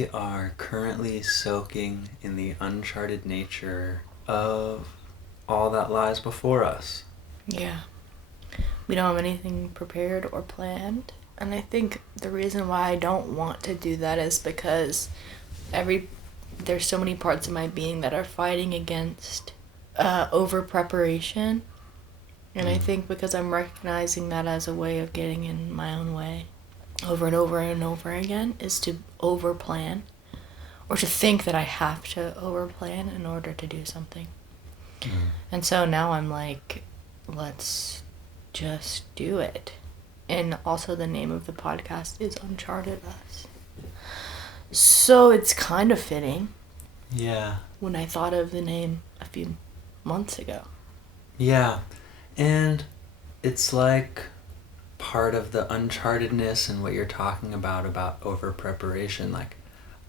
We are currently soaking in the uncharted nature of all that lies before us. Yeah. We don't have anything prepared or planned. And I think the reason why I don't want to do that is because there's so many parts of my being that are fighting against over preparation. And I think because I'm recognizing that as a way of getting in my own way over and over and over again is to over plan or to think that I have to over plan in order to do something. And so now I'm like, let's just do it. And also the name of the podcast is Uncharted Us. So it's kind of fitting. Yeah. When I thought of the name a few months ago. Yeah. And it's like part of the unchartedness and what you're talking about over preparation. Like,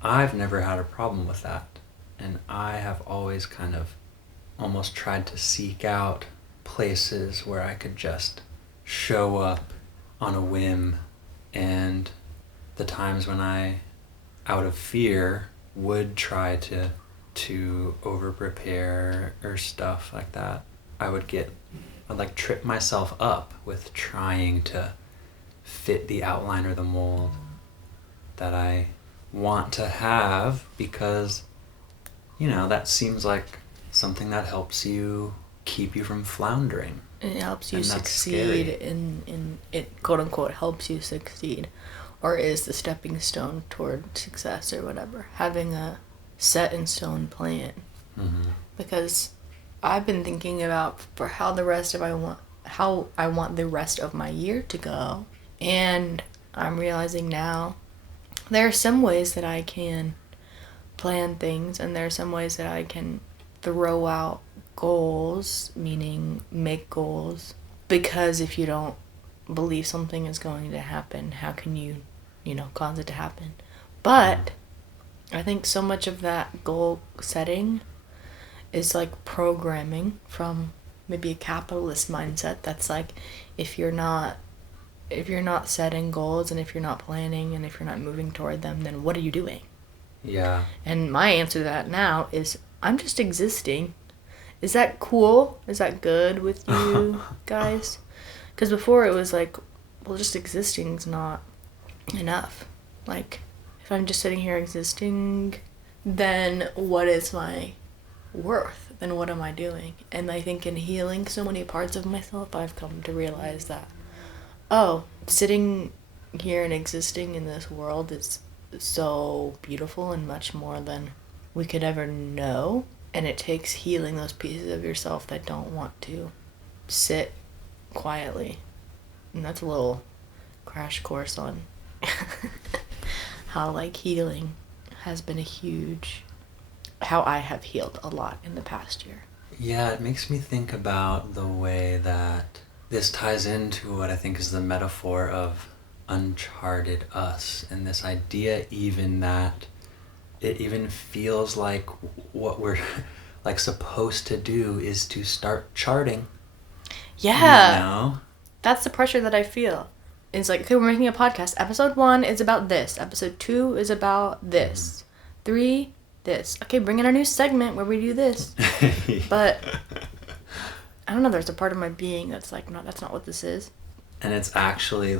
I've never had a problem with that. And I have always kind of almost tried to seek out places where I could just show up on a whim. And the times when I, out of fear, would try to over prepare or stuff like that, I'd like trip myself up with trying to fit the outline or the mold that I want to have, because that seems like something that helps you keep you from floundering. And it helps you And that's succeed scary. in it, quote unquote, helps you succeed, or is the stepping stone toward success or whatever. Having a set in stone plan. Mm-hmm. Because I've been thinking about for how I want the rest of my year to go, and I'm realizing now there are some ways that I can plan things, and there are some ways that I can throw out goals, meaning make goals, because if you don't believe something is going to happen, how can you cause it to happen? But I think so much of that goal setting is like programming from maybe a capitalist mindset that's like, if you're not setting goals, and if you're not planning, and if you're not moving toward them, then what are you doing? Yeah. And my answer to that now is, I'm just existing. Is that cool? Is that good with you guys? Because before it was like, well, just existing's not enough. Like, if I'm just sitting here existing, then what is my worth? Then what am I doing? And I think in healing so many parts of myself, I've come to realize that, sitting here and existing in this world is so beautiful and much more than we could ever know. And it takes healing those pieces of yourself that don't want to sit quietly. And that's a little crash course on how healing has been how I have healed a lot in the past year. Yeah, it makes me think about the way that this ties into what I think is the metaphor of uncharted us, and this idea even that it even feels like what we're supposed to do is to start charting. Yeah. That's the pressure that I feel. It's like, okay, we're making a podcast. Episode 1 is about this. Episode 2 is about this. 3, this. Okay, bring in our new segment where we do this. But I don't know, there's a part of my being that's like, no, that's not what this is. And it's actually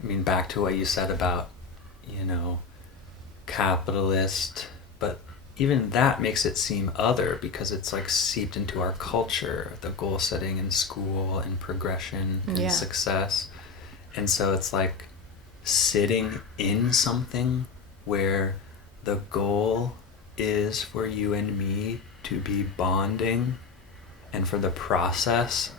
back to what you said about, capitalist, but even that makes it seem other, because it's seeped into our culture, the goal setting in school and progression and success. And so it's sitting in something where the goal is for you and me to be bonding, and for the process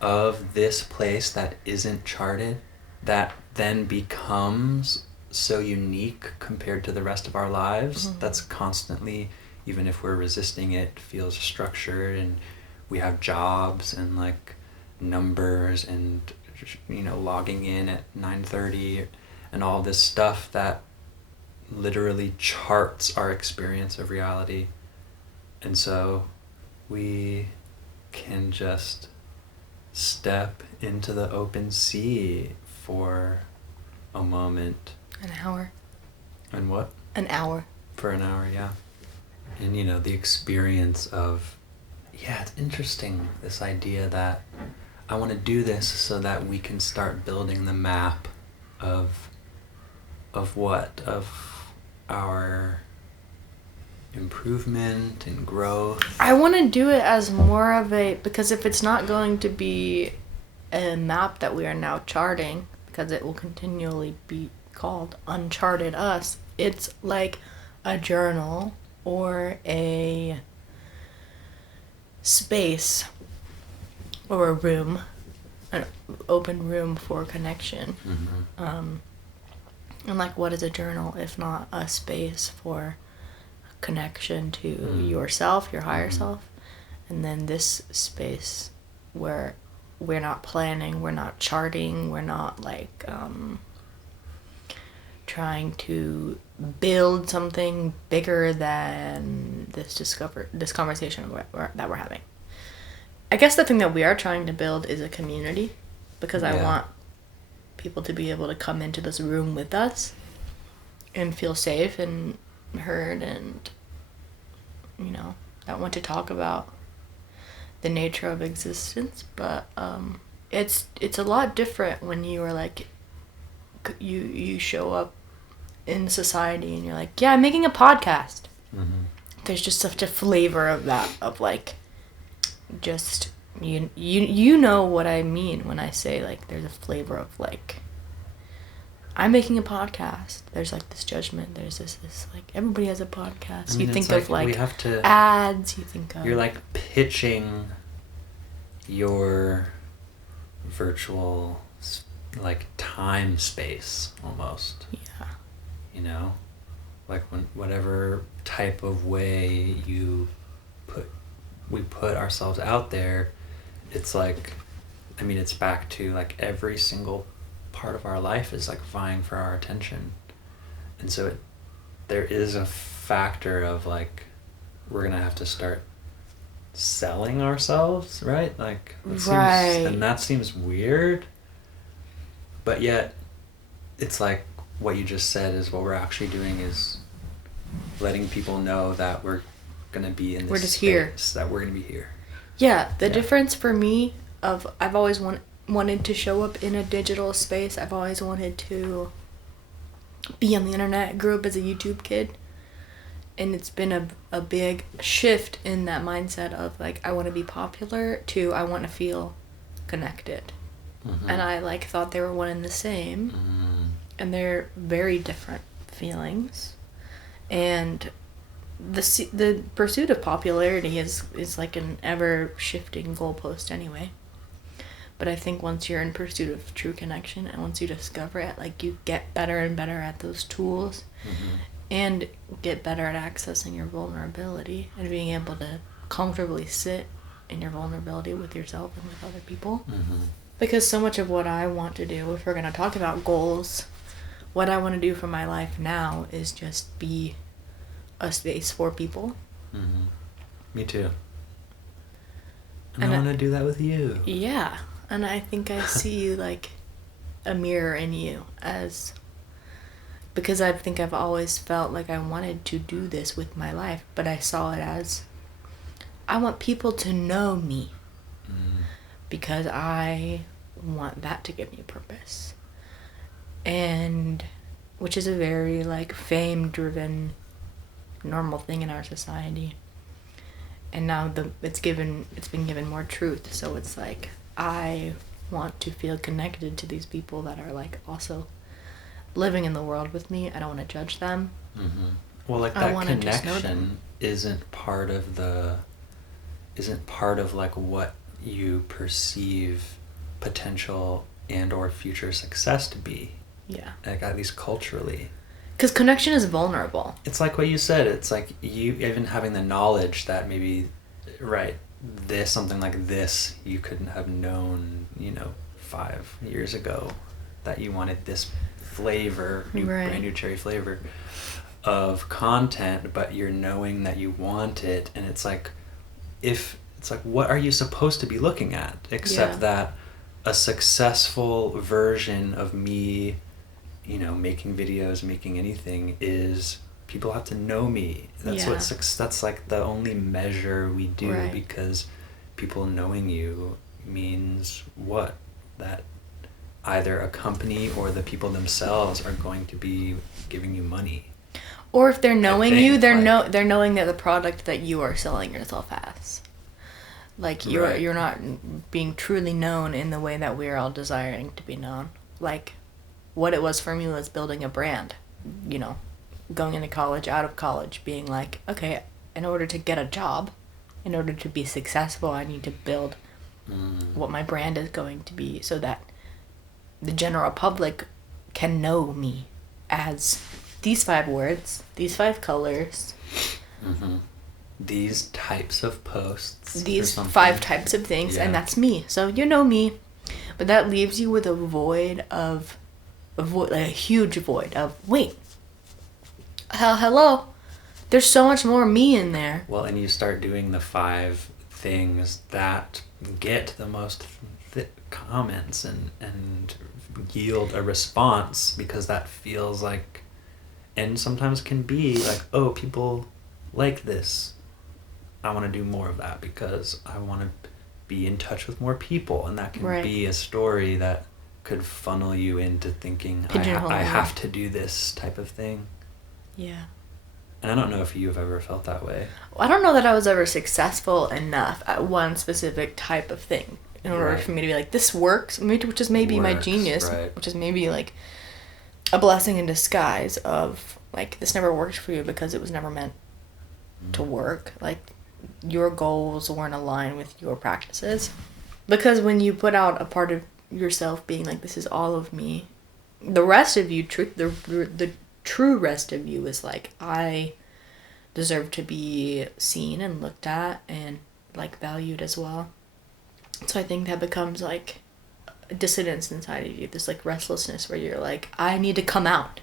of this place that isn't charted, that then becomes so unique compared to the rest of our lives. Mm-hmm. That's constantly, even if we're resisting it, feels structured, and we have jobs and numbers and logging in at 9:30 and all this stuff that literally charts our experience of reality. And so we can just step into the open sea for a moment. An hour. And what? An hour. For an hour, yeah. And, you know, the experience of, yeah, it's interesting, this idea that I want to do this so that we can start building the map of what? Of our improvement and growth. I want to do it as more of a, because if it's not going to be a map that we are now charting, because it will continually be called Uncharted Us, it's like a journal or a space or a room, an open room for connection. Mm-hmm. And like, what is a journal if not a space for connection to yourself, your higher self? And then this space where we're not planning, we're not charting, we're not like trying to build something bigger than this conversation that we're having. I guess the thing that we are trying to build is a community, because I want people to be able to come into this room with us and feel safe and heard, and, you know, I want to talk about the nature of existence. But it's a lot different when you are like, you show up in society and you're like, yeah, I'm making a podcast. Mm-hmm. There's just such a flavor of that, of like, just you know what I mean when I say like there's a flavor of like, I'm making a podcast. There's like this judgment. There's this like, everybody has a podcast. I mean, you think of like we have to, ads. You think of, you're like pitching your virtual like time space almost. Yeah. You know, like whatever type of way we put ourselves out there, it's like, I mean, it's back to like every single part of our life is like vying for our attention. And so there is a factor of like, we're gonna have to start selling ourselves, right? Like, that seems weird, but yet it's like what you just said is what we're actually doing, is letting people know that we're gonna be in this we're just space, here, that we're gonna be here. Yeah, the difference for me of, I've always wanted to show up in a digital space. I've always wanted to be on the internet. Grew up as a YouTube kid, and it's been a big shift in that mindset of like, I want to be popular to I want to feel connected. Mm-hmm. And I like thought they were one and the same. Mm-hmm. And they're very different feelings. And the pursuit of popularity is like an ever shifting goalpost anyway. But I think once you're in pursuit of true connection, and once you discover it, like, you get better and better at those tools, and get better at accessing your vulnerability and being able to comfortably sit in your vulnerability with yourself and with other people. Because so much of what I want to do, if we're going to talk about goals, what I want to do for my life now is just be a space for people. Me too. And I want to do that with you. Yeah. And I think I see you like a mirror in you, because I think I've always felt like I wanted to do this with my life, but I saw it as, I want people to know me, because I want that to give me purpose. And which is a very like fame driven normal thing in our society. And now it's been given more truth, so it's like, I want to feel connected to these people that are like also living in the world with me. I don't want to judge them. Well, like, that connection isn't part of like what you perceive potential and or future success to be. Yeah. Like, at least culturally. Because connection is vulnerable. It's like what you said. It's like you even having the knowledge that maybe, something like this, you couldn't have known, 5 years ago, that you wanted this flavor, brand new cherry flavor of content, but you're knowing that you want it, and it's like, what are you supposed to be looking at, except that a successful version of me making videos, making anything is people have to know me. That's like the only measure we do, right. Because people knowing you means what? That either a company or the people themselves are going to be giving you money. Or if they're knowing you, they're knowing that the product that you are selling yourself as. Like you're not being truly known in the way that we're all desiring to be known. Like what it was for me was building a brand, going into college, out of college, being like, okay, in order to get a job, in order to be successful, I need to build what my brand is going to be so that the general public can know me as these 5 words, these 5 colors, these types of posts, these 5 types of things, and that's me. So you know me, but that leaves you with a void of a huge void of, wait, hello, there's so much more me in there. Well, and you start doing the 5 things that get the most comments and yield a response, because that feels like, and sometimes can be like, oh, people like this, I want to do more of that because I want to be in touch with more people, and that can be a story that could funnel you into thinking I have to do this type of thing. Yeah. And I don't know if you've ever felt that way. I don't know that I was ever successful enough at one specific type of thing in order for me to be like, this works, which is maybe my genius, which is maybe like a blessing in disguise of like, this never worked for you because it was never meant to work. Like your goals weren't aligned with your practices. Because when you put out a part of yourself being like, this is all of me, the rest of you, the true rest of you is like, I deserve to be seen and looked at and like valued as well. So I think that becomes like a dissonance inside of you, this like restlessness where you're like, I need to come out.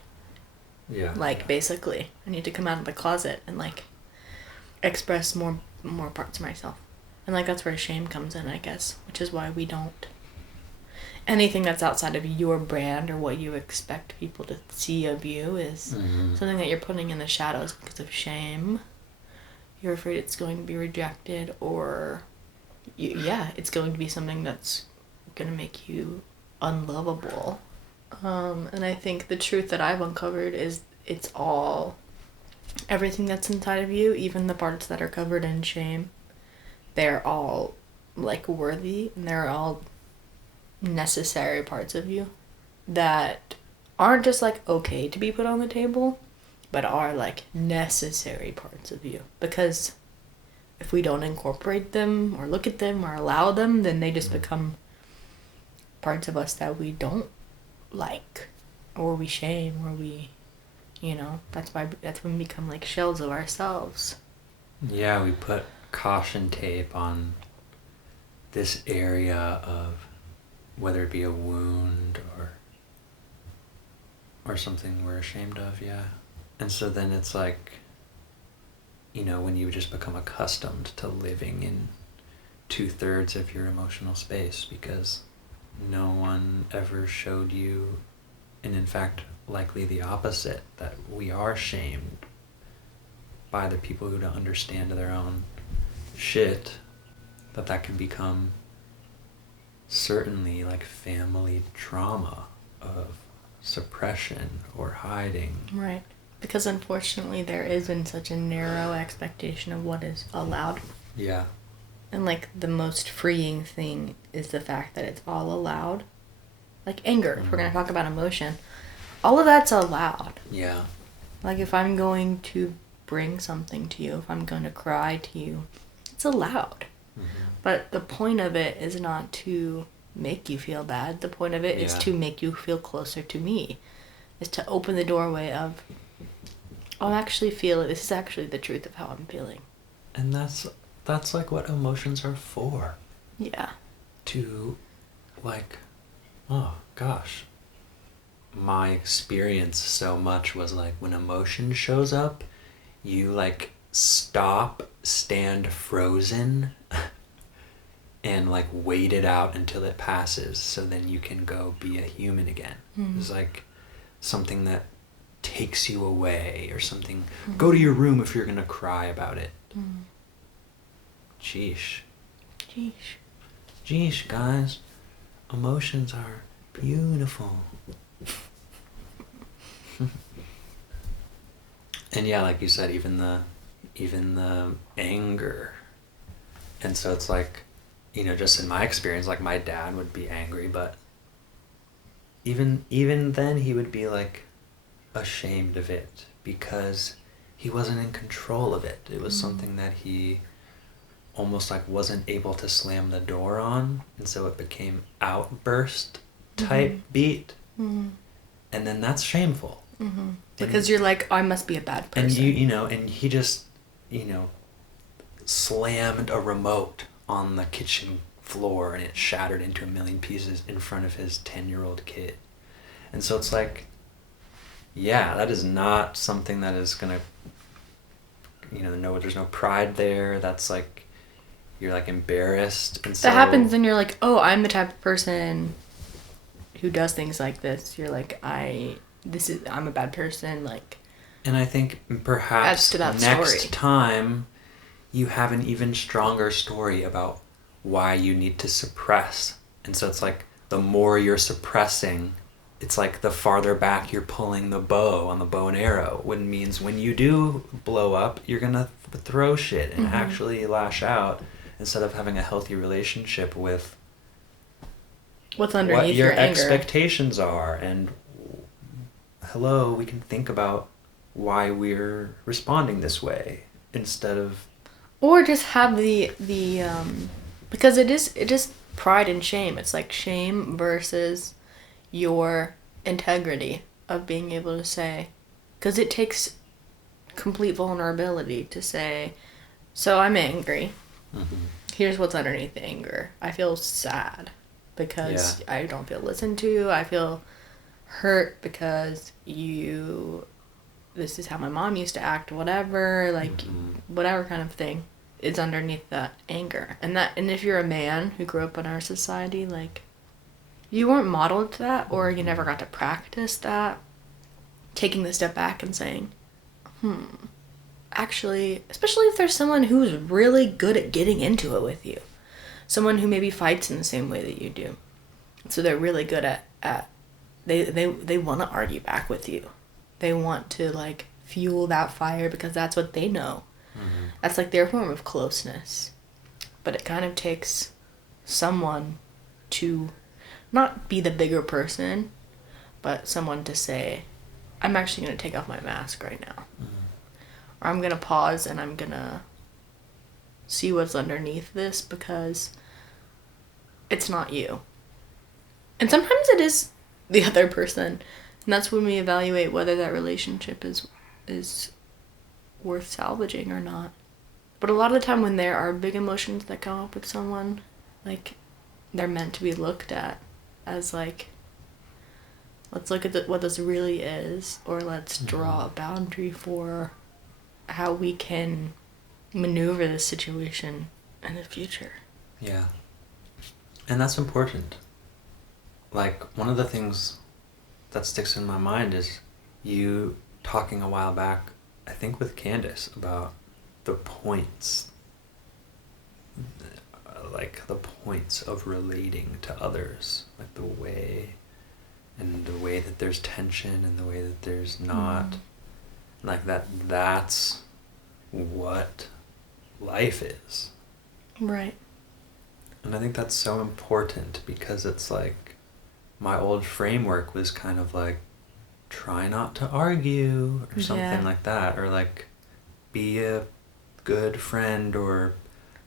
Basically I need to come out of the closet and like express more parts of myself. And like that's where shame comes in, I guess, which is why we don't, anything that's outside of your brand or what you expect people to see of you is something that you're putting in the shadows because of shame. You're afraid it's going to be rejected, or it's going to be something that's going to make you unlovable. And I think the truth that I've uncovered is it's all, everything that's inside of you, even the parts that are covered in shame, they're all like worthy, and they're all necessary parts of you that aren't just like okay to be put on the table, but are like necessary parts of you, because if we don't incorporate them or look at them or allow them, then they just become parts of us that we don't like, or we shame, or we, that's when we become like shells of ourselves. Yeah, we put caution tape on this area of whether it be a wound or something we're ashamed of, And so then it's like, when you just become accustomed to living in 2/3 of your emotional space because no one ever showed you, and in fact, likely the opposite, that we are shamed by the people who don't understand their own shit, that can become certainly like family trauma of suppression or hiding. Right. Because unfortunately there isn't such a narrow expectation of what is allowed. Yeah. And like the most freeing thing is the fact that it's all allowed. Like anger, if we're going to talk about emotion, all of that's allowed. Yeah. Like if I'm going to bring something to you, if I'm going to cry to you, it's allowed. But the point of it is not to make you feel bad. The point of it is to make you feel closer to me. Is to open the doorway of, I'm actually feeling, this is actually the truth of how I'm feeling. And that's like what emotions are for. Yeah. To like, oh gosh, my experience so much was like when emotion shows up, you like stand frozen and like wait it out until it passes, so then you can go be a human again. It's like something that takes you away, or something. Go to your room if you're gonna cry about it. Sheesh. Sheesh, guys. Emotions are beautiful. And yeah, like you said, even the anger. And so it's like, you know, just in my experience, like my dad would be angry, but even then he would be like ashamed of it because he wasn't in control of it. It was something that he almost like wasn't able to slam the door on, and so it became outburst type beat. And then that's shameful. Because you're like, I must be a bad person. And you know, and he just, you know, slammed a remote on the kitchen floor and it shattered into a million pieces in front of his 10-year-old kid. And so it's like, yeah, that is not something that is gonna, you know, no, there's no pride there. That's like, you're like embarrassed. And so that happens and you're like, oh, I'm the type of person who does things like this. You're like, I'm a bad person, like. And I think perhaps next time you have an even stronger story about why you need to suppress. And so it's like, the more you're suppressing, it's like the farther back you're pulling the bow on the bow and arrow, which means when you do blow up, you're gonna throw shit and actually lash out, instead of having a healthy relationship with what's underneath what your anger. Expectations are. And hello, we can think about why we're responding this way instead of, or just have the because it is pride and shame. It's like shame versus your integrity of being able to say, because it takes complete vulnerability to say, so I'm angry. Here's what's underneath the anger. I feel sad because I don't feel listened to. I feel hurt because this is how my mom used to act, whatever, like whatever kind of thing is underneath that anger. And if you're a man who grew up in our society, like, you weren't modeled that, or you never got to practice that, taking the step back and saying, actually, especially if there's someone who's really good at getting into it with you, someone who maybe fights in the same way that you do, so they're really good at they want to argue back with you, they want to like fuel that fire because that's what they know. That's like their form of closeness. But it kind of takes someone to not be the bigger person, but someone to say, I'm actually going to take off my mask right now. Or I'm going to pause and I'm going to see what's underneath this, because it's not you. And sometimes it is the other person. And that's when we evaluate whether that relationship is worth salvaging or not. But a lot of the time when there are big emotions that come up with someone, like, they're meant to be looked at as like, let's look at what this really is, or let's draw a boundary for how we can maneuver this situation in the future. Yeah. And that's important. Like, one of the things that sticks in my mind is you talking a while back, I think with Candace, about the points, like the points of relating to others, like the way that there's tension and the way that there's not, like that's what life is. Right. And I think that's so important, because it's like, my old framework was kind of like, try not to argue or something like that, or like, be a good friend or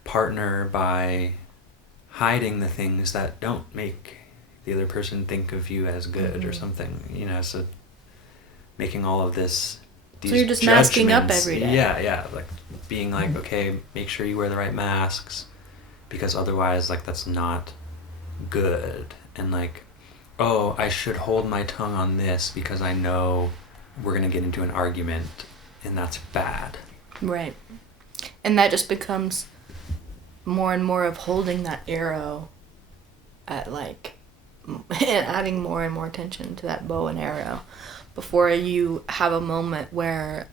partner by hiding the things that don't make the other person think of you as good or something, you know. So making all of this, these so you're just masking up every day. Yeah, like being like, okay, make sure you wear the right masks, because otherwise, like, that's not good. And like, oh, I should hold my tongue on this because I know we're gonna get into an argument, and that's bad. Right. And that just becomes more and more of holding that arrow at, like, and adding more and more tension to that bow and arrow. before you have a moment where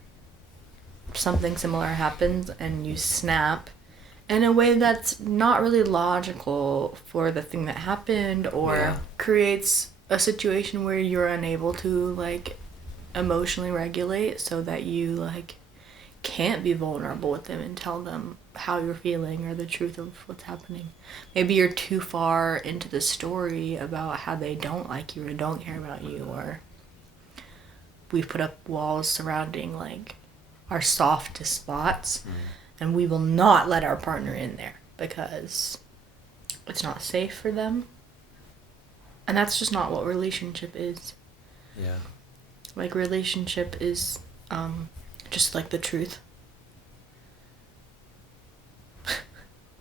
something similar happens and you snap in a way that's not really logical for the thing that happened, or creates a situation where you're unable to like emotionally regulate, so that you like can't be vulnerable with them and tell them how you're feeling or the truth of what's happening. Maybe you're too far into the story about how they don't like you or don't care about you, or we've put up walls surrounding like our softest spots, and we will not let our partner in there because it's not safe for them. And that's just not what relationship is. Yeah. Like, relationship is just like the truth.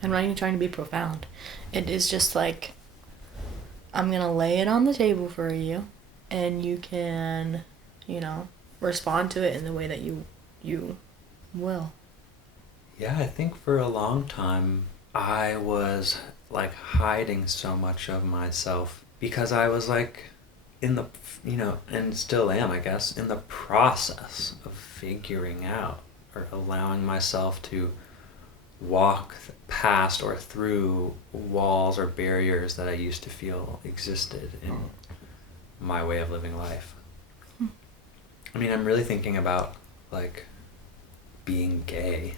I'm not even trying to be profound. It is just like, I'm gonna lay it on the table for you, and you can, you know, respond to it in the way that you will. Yeah, I think for a long time I was like hiding so much of myself because I was like in the, you know, and still am, I guess, in the process of figuring out or allowing myself to walk past or through walls or barriers that I used to feel existed in my way of living life. I mean, I'm really thinking about like being gay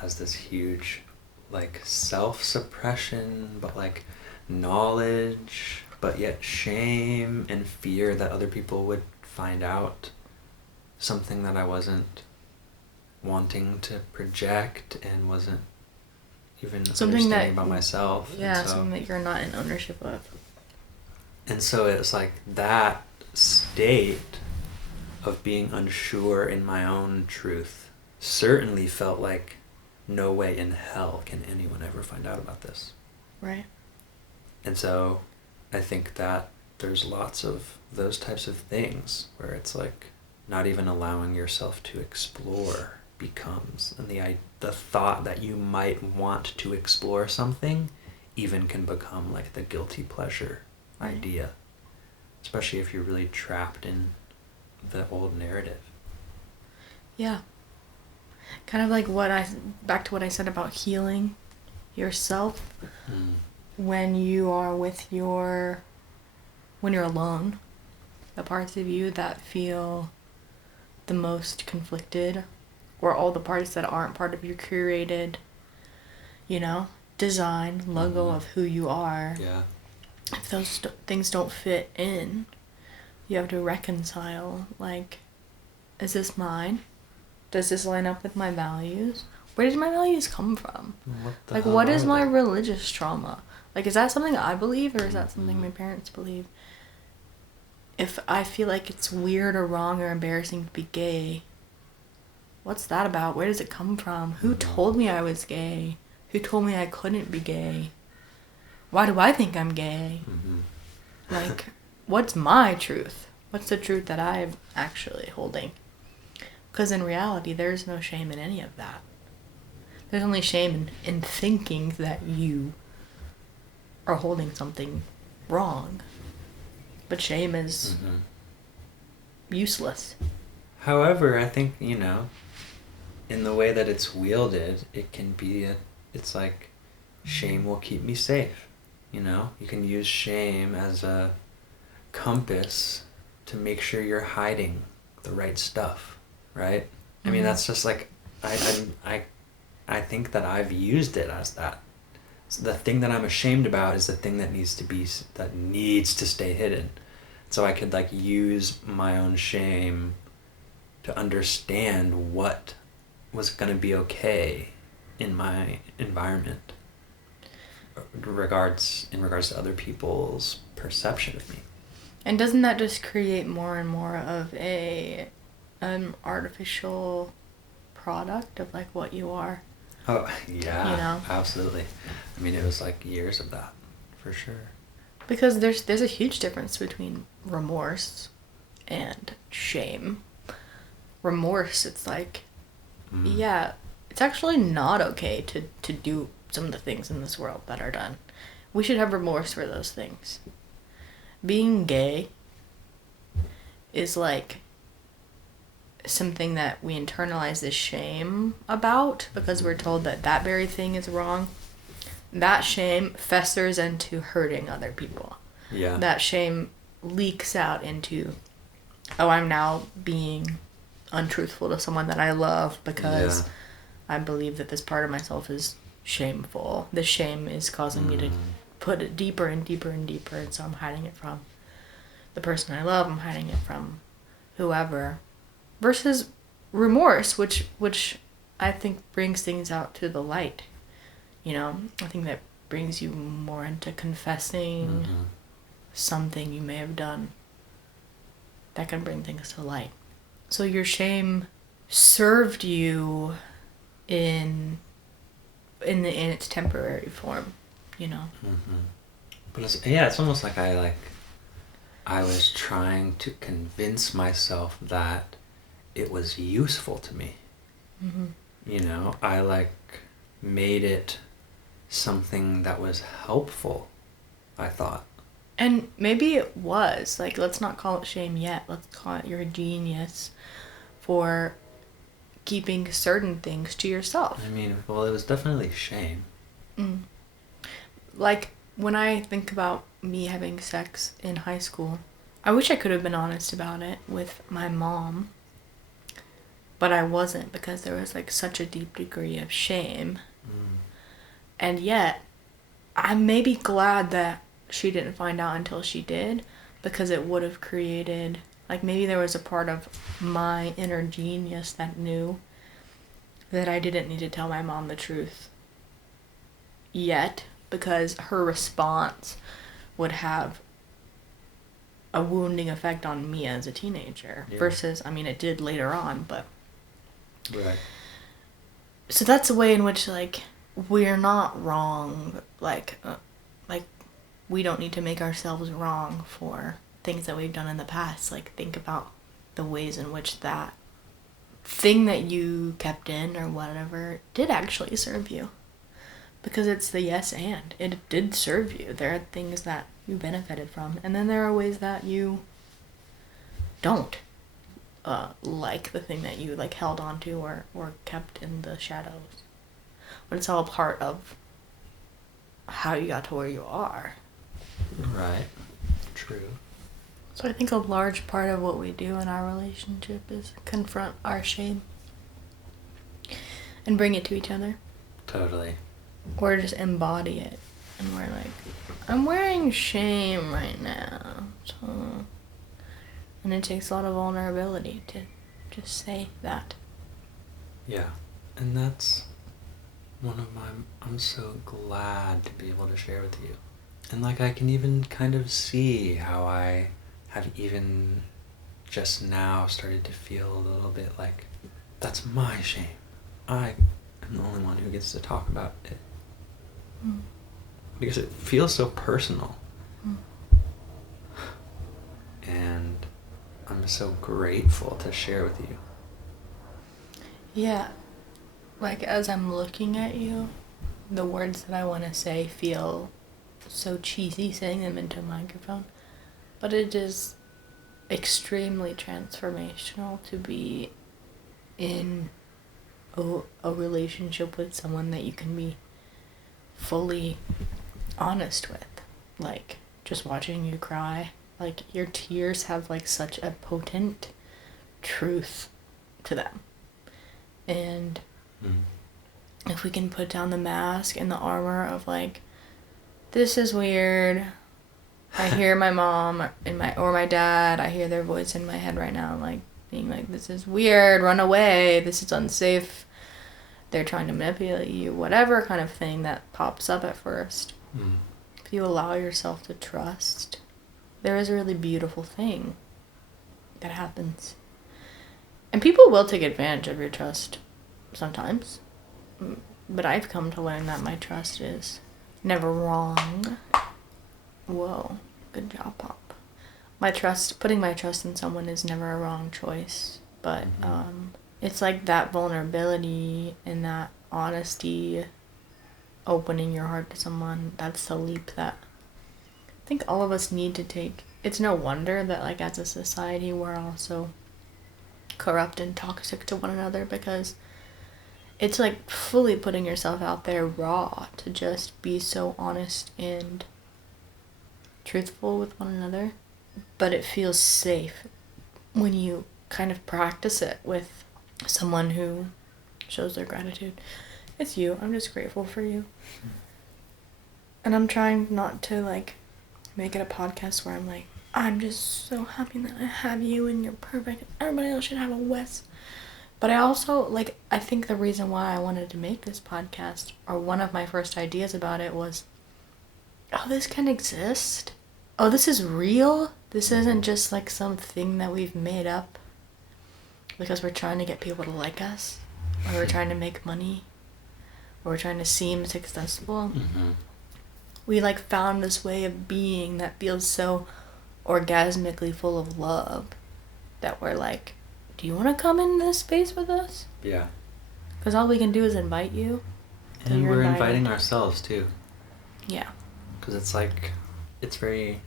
as this huge like self-suppression, but like knowledge, but yet shame and fear that other people would find out something that I wasn't wanting to project and wasn't even something understanding about myself. Yeah, something that you're not in ownership of. And so it's like that state of being unsure in my own truth certainly felt like no way in hell can anyone ever find out about this. Right. And so I think that there's lots of those types of things where it's like not even allowing yourself to explore becomes, and the thought that you might want to explore something even can become like the guilty pleasure idea, especially if you're really trapped in the old narrative. Yeah. Kind of like back to what I said about healing yourself. When you are when you're alone, the parts of you that feel the most conflicted, or all the parts that aren't part of your curated, you know, design, logo of who you are. Yeah. If those things don't fit in, you have to reconcile, like, is this mine? Does this line up with my values? Where did my values come from? What is my religious trauma? Like, is that something I believe, or is that something my parents believe? If I feel like it's weird or wrong or embarrassing to be gay, what's that about? Where does it come from? Who told me I was gay? Who told me I couldn't be gay? Why do I think I'm gay? Like, what's my truth? What's the truth that I'm actually holding? Because in reality, there's no shame in any of that. There's only shame in thinking that you are holding something wrong. But shame is useless. However, I think, you know, in the way that it's wielded, it can be it's like shame will keep me safe. You know, you can use shame as a compass to make sure you're hiding the right stuff, right? I mean, that's just like, I think that I've used it as that. So the thing that I'm ashamed about is the thing that needs to stay hidden. So I could like use my own shame to understand what was going to be okay in my environment in regards to other people's perception of me. And doesn't that just create more and more of an artificial product of like what you are? Oh, yeah, you know? Absolutely. I mean, it was like years of that, for sure. Because there's a huge difference between remorse and shame. Remorse, it's like, yeah, it's actually not okay to do some of the things in this world that are done. We should have remorse for those things. Being gay is like something that we internalize this shame about because we're told that that very thing is wrong. That shame festers into hurting other people. Yeah. That shame leaks out into, oh, I'm now being untruthful to someone that I love because I believe that this part of myself is shameful. This shame is causing me to put it deeper and deeper and deeper, and so I'm hiding it from the person I love. I'm hiding it from whoever. Versus remorse, which I think brings things out to the light. You know, I think that brings you more into confessing something you may have done that can bring things to light. So your shame served you in its temporary form, you know. But it's almost like I was trying to convince myself that it was useful to me. You know, I made it something that was helpful, I thought. And maybe it was. Like, let's not call it shame yet. Let's call it your genius for keeping certain things to yourself. I mean, well, it was definitely shame. Like, when I think about me having sex in high school, I wish I could have been honest about it with my mom. But I wasn't, because there was, like, such a deep degree of shame. And yet, I'm maybe glad that she didn't find out until she did, because it would have created, like, maybe there was a part of my inner genius that knew that I didn't need to tell my mom the truth yet, because her response would have a wounding effect on me as a teenager. Versus, I mean, it did later on, but... Right. So that's a way in which, like, we're not wrong. Like, we don't need to make ourselves wrong for things that we've done in the past. Like, think about the ways in which that thing that you kept in or whatever did actually serve you. Because it's the yes and. It did serve you. There are things that you benefited from. And then there are ways that you don't. Like the thing that you, like, held on to or kept in the shadows. But it's all part of how you got to where you are. Right. True. So I think a large part of what we do in our relationship is confront our shame. And bring it to each other. Totally. Or just embody it. And we're like, I'm wearing shame right now. So... And it takes a lot of vulnerability to just say that. Yeah. And that's one of I'm so glad to be able to share with you. And, like, I can even kind of see how I have even just now started to feel a little bit like that's my shame. I am the only one who gets to talk about it. Because it feels so personal. And I'm so grateful to share with you. Yeah. Like, as I'm looking at you, the words that I want to say feel so cheesy saying them into a microphone. But it is extremely transformational to be in a relationship with someone that you can be fully honest with. Like, just watching you cry. Like, your tears have, like, such a potent truth to them. And if we can put down the mask and the armor of, like, this is weird. I hear my mom or my dad, I hear their voice in my head right now, like, being like, this is weird, run away, this is unsafe. They're trying to manipulate you, whatever kind of thing that pops up at first. If you allow yourself to trust, there is a really beautiful thing that happens. And people will take advantage of your trust sometimes. But I've come to learn that my trust is never wrong. Whoa, good job, Pop. Putting my trust in someone is never a wrong choice. But it's like that vulnerability and that honesty, opening your heart to someone, that's the leap that I think all of us need to take it's no wonder that, like, as a society, we're all so corrupt and toxic to one another, because it's like fully putting yourself out there raw to just be so honest and truthful with one another. But it feels safe when you kind of practice it with someone who shows their gratitude. It's you. I'm just grateful for you. And I'm trying not to, like, make it a podcast where I'm like, I'm just so happy that I have you and you're perfect. Everybody else should have a Wes. But I also, like, I think the reason why I wanted to make this podcast, or one of my first ideas about it, was, oh, this can exist. Oh, this is real. This isn't just, like, something that we've made up because we're trying to get people to like us, or we're trying to make money, or we're trying to seem successful. Mm-hmm. We, like, found this way of being that feels so orgasmically full of love that we're like, do you want to come in this space with us? Yeah. Because all we can do is invite you. And we're inviting ourselves, too. Yeah. Because it's like, it's very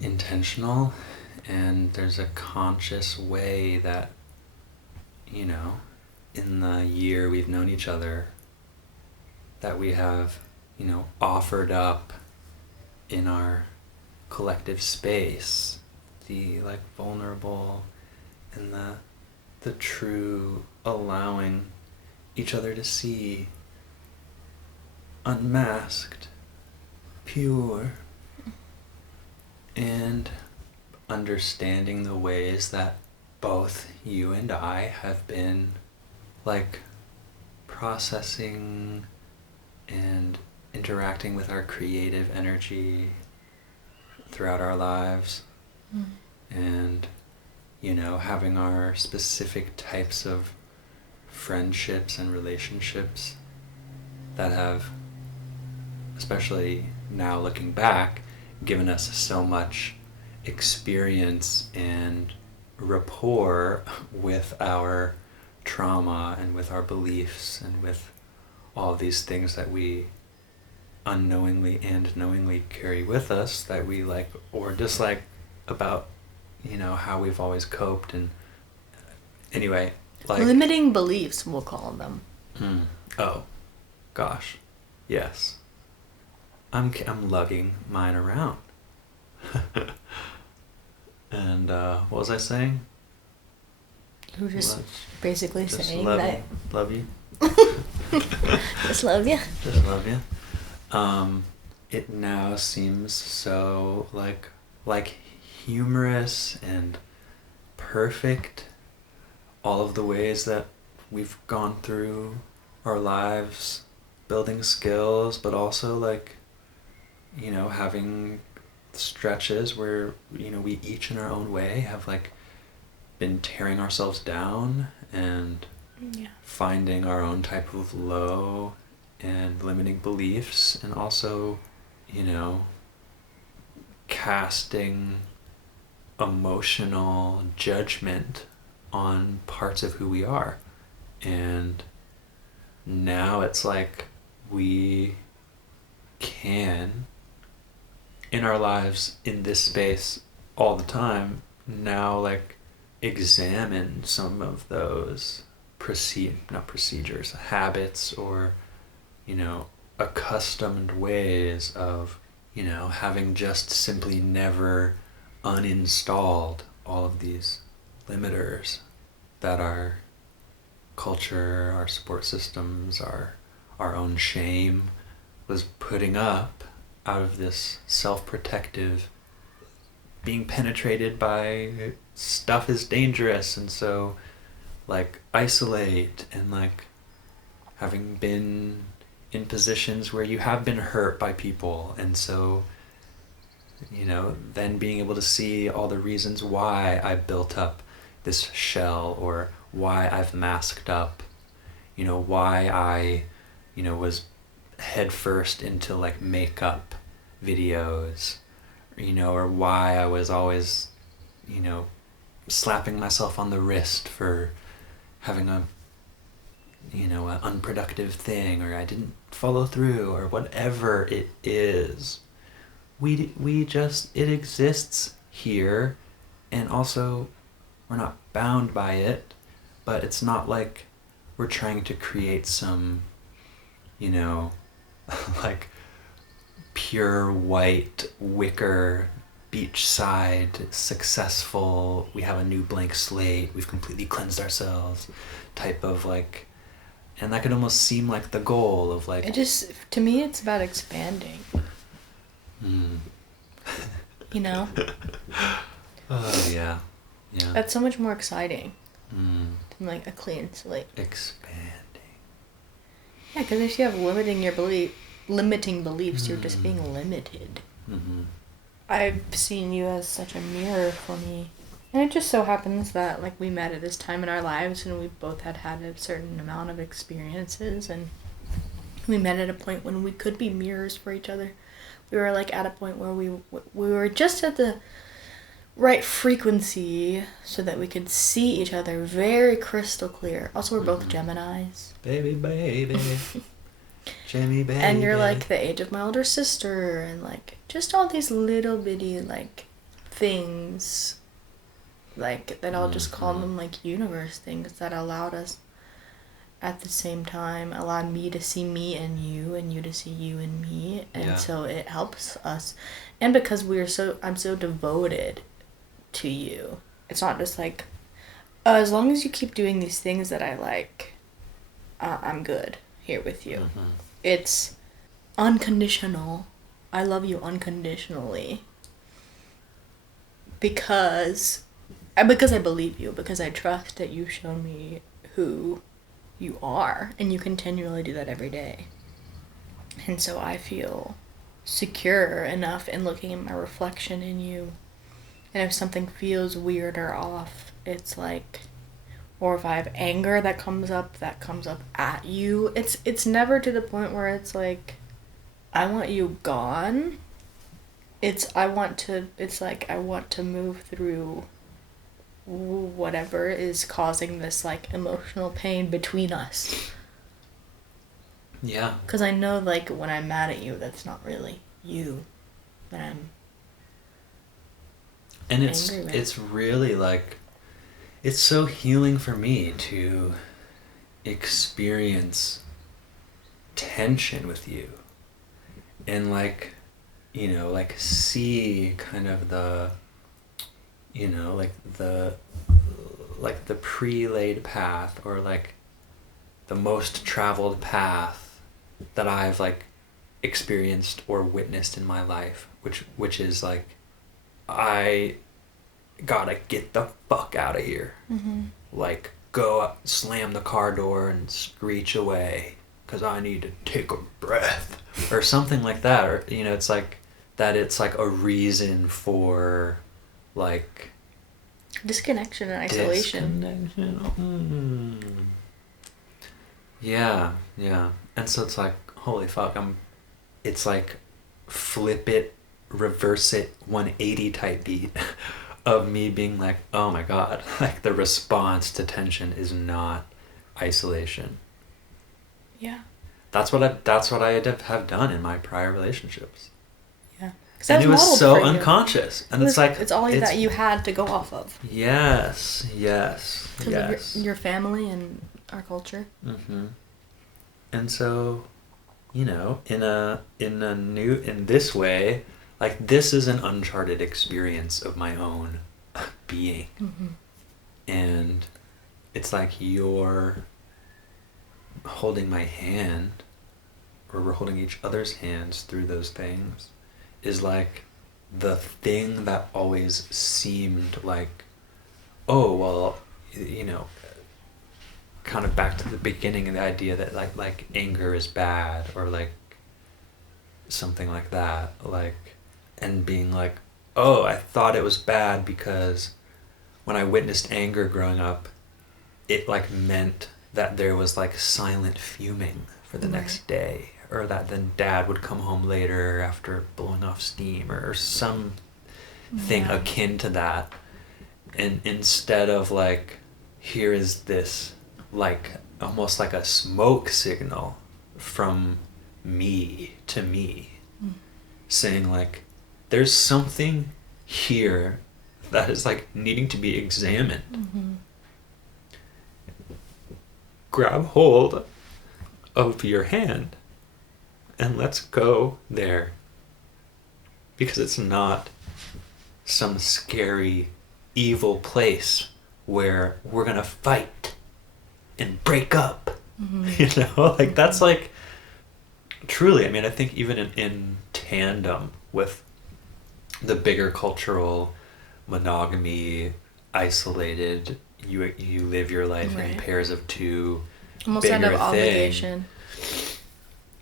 intentional, and there's a conscious way that, you know, in the year we've known each other, that we have, you know, offered up in our collective space the, like, vulnerable and the true, allowing each other to see unmasked, pure, and understanding the ways that both you and I have been, like, processing and interacting with our creative energy throughout our lives. And, you know, having our specific types of friendships and relationships that have, especially now looking back, given us so much experience and rapport with our trauma and with our beliefs and with all these things that we unknowingly and knowingly carry with us, that we like or dislike about, you know, how we've always coped. And anyway, like limiting beliefs, we'll call them. Oh gosh, yes, I'm lugging mine around. And what was I saying? You were just basically just saying love that. Love you. Just love you. Just love you. It now seems so like humorous and perfect. All of the ways that we've gone through our lives, building skills, but also like, you know, having stretches where, you know, we each in our own way have like been tearing ourselves down and finding our own type of low and limiting beliefs, and also, you know, casting emotional judgment on parts of who we are. And now it's like we can, in our lives, in this space all the time, now like examine some of those habits, or, you know, accustomed ways of, you know, having just simply never uninstalled all of these limiters that our culture, our support systems, our own shame was putting up out of this self-protective, being penetrated by stuff is dangerous, and so like isolate, and like having been in positions where you have been hurt by people, and so, you know, then being able to see all the reasons why I built up this shell, or why I've masked up, you know, why I, you know, was head first into like makeup videos, you know, or why I was always, you know, slapping myself on the wrist for having a, you know, an unproductive thing, or I didn't follow through, or whatever it is. we just, it exists here, and also we're not bound by it, but it's not like we're trying to create some, you know, like pure white wicker beachside successful, we have a new blank slate, we've completely cleansed ourselves type of like, and that could almost seem like the goal of like, it just, to me, it's about expanding. You know? Oh yeah. That's so much more exciting than like a clean slate. Expanding. Yeah, because if you have limiting beliefs, you're just being limited. I've seen you as such a mirror for me. And it just so happens that like we met at this time in our lives and we both had a certain amount of experiences, and we met at a point when we could be mirrors for each other. We were like at a point where we were just at the right frequency so that we could see each other very crystal clear. Also, we're both Geminis. Baby. Jimmy baby. And you're like the age of my older sister, and like just all these little bitty like things, like that I'll just call them like universe things that allowed us at the same time, allowed me to see me and you to see you and me, and so it helps us. And because I'm so devoted to you, it's not just like as long as you keep doing these things that I like, I'm good here with you. It's unconditional. I love you unconditionally because I believe you, because I trust that you've shown me who you are, and you continually do that every day. And so I feel secure enough in looking at my reflection in you, and if something feels weird or off, it's like, or if I have anger that comes up at you, it's never to the point where it's like I want you gone. I want to move through whatever is causing this like emotional pain between us. Yeah. Because I know like when I'm mad at you, that's not really you that I'm and angry with. It's really like, it's so healing for me to experience tension with you and like, you know, like see kind of the, you know, like the pre-laid path, or like the most traveled path that I've like experienced or witnessed in my life, which is like, I gotta get the fuck out of here. Like go up, slam the car door and screech away because I need to take a breath or something like that. Or, you know, it's like that, it's like a reason for like disconnection and isolation. Yeah. And so it's like, holy fuck, it's like flip it, reverse it, 180 type beat of me being like, oh my god, like the response to tension is not isolation. Yeah. That's what I have done in my prior relationships. Yeah. And it was so unconscious. And it's like, it's all that you had to go off of. Yes. Because of your family and our culture. And so, you know, in this way, like this is an uncharted experience of my own being. And it's like you're holding my hand, or we're holding each other's hands through those things, is like the thing that always seemed like, oh, well, you know, kind of back to the beginning of the idea that like anger is bad, or like something like that, like, and being like, oh, I thought it was bad because when I witnessed anger growing up, it like meant that there was like silent fuming for the next day, or that then dad would come home later after blowing off steam, or some thing akin to that. And instead of like, here is this like almost like a smoke signal from me to me, saying like, there's something here that is like needing to be examined. Mm-hmm. Grab hold of your hand and let's go there. Because it's not some scary, evil place where we're gonna fight and break up. Mm-hmm. You know, like that's like truly, I mean, I think even in tandem with the bigger cultural monogamy, isolated, you live your life in pairs of two, almost out of obligation.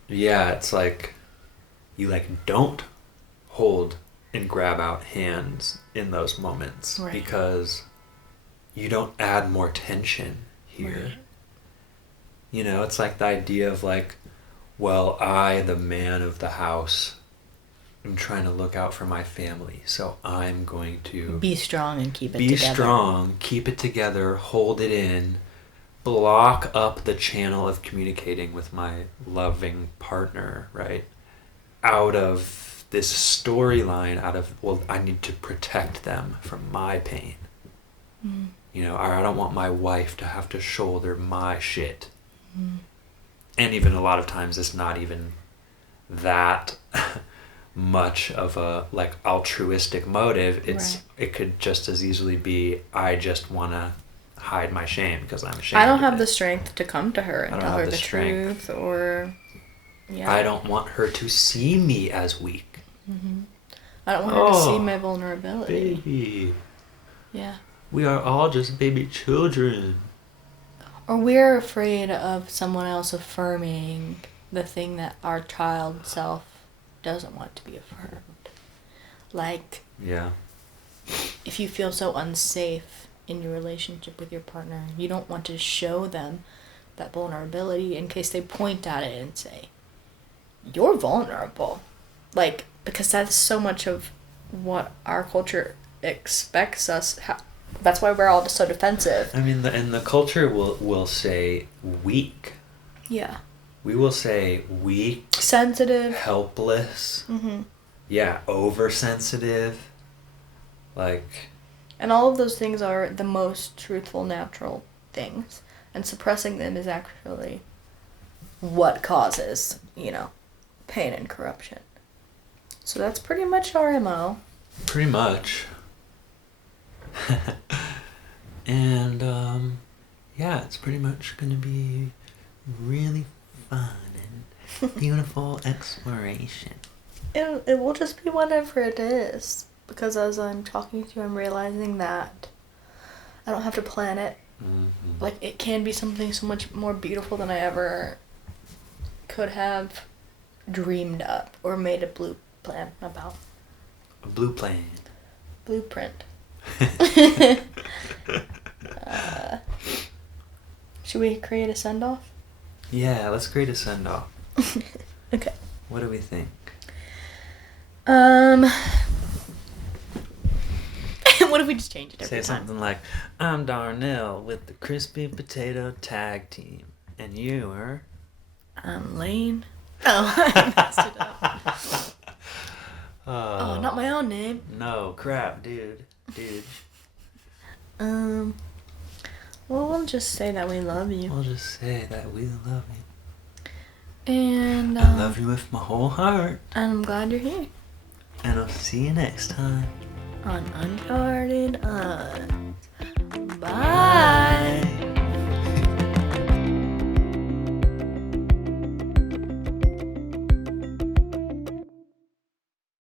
Yeah, it's like you like don't hold and grab out hands in those moments because you don't add more tension here. Right. You know, it's like the idea of like, well, I, the man of the house, am trying to look out for my family, so I'm going to be strong and keep it together. Be strong, keep it together, hold it in, block up the channel of communicating with my loving partner, right? Out of this storyline, out of, well, I need to protect them from my pain. Mm. You know, I don't want my wife to have to shoulder my shit. Mm. And even a lot of times it's not even that much of a like altruistic motive. It could just as easily be, I just want to hide my shame because I'm ashamed. I don't have the strength to come to her and tell her the truth, or I don't want her to see me as weak. Mm-hmm. I don't want her to see my vulnerability. Baby. Yeah. We are all just baby children. Or we're afraid of someone else affirming the thing that our child self doesn't want to be affirmed. Like, if you feel so unsafe in your relationship with your partner, you don't want to show them that vulnerability in case they point at it and say, you're vulnerable. Like, because that's so much of what our culture expects us. That's why we're all just so defensive. I mean, and the culture will say weak. Yeah. We will say weak. Sensitive. Helpless. Mm-hmm. Yeah, oversensitive. Like. And all of those things are the most truthful, natural things. And suppressing them is actually what causes, pain and corruption. So that's pretty much our MO. Pretty much. And it's pretty much gonna be really fun and beautiful exploration. It will just be whatever it is, because as I'm talking to you, I'm realizing that I don't have to plan it. Mm-hmm. Like, it can be something so much more beautiful than I ever could have dreamed up or made a blue plan about. A blue plan. Blueprint. Should we create a send-off? Yeah, let's create a send-off. Okay. What do we think? What if we just change it every time? Say something like, I'm Darnell with the Crispy Potato Tag Team, and you are? I'm Lane. Oh, I messed it up. Oh, not my own name. No, crap, dude. Well, we'll just say that we love you. We'll just say that we love you. And I love you with my whole heart. And I'm glad you're here. And I'll see you next time. On Uncharted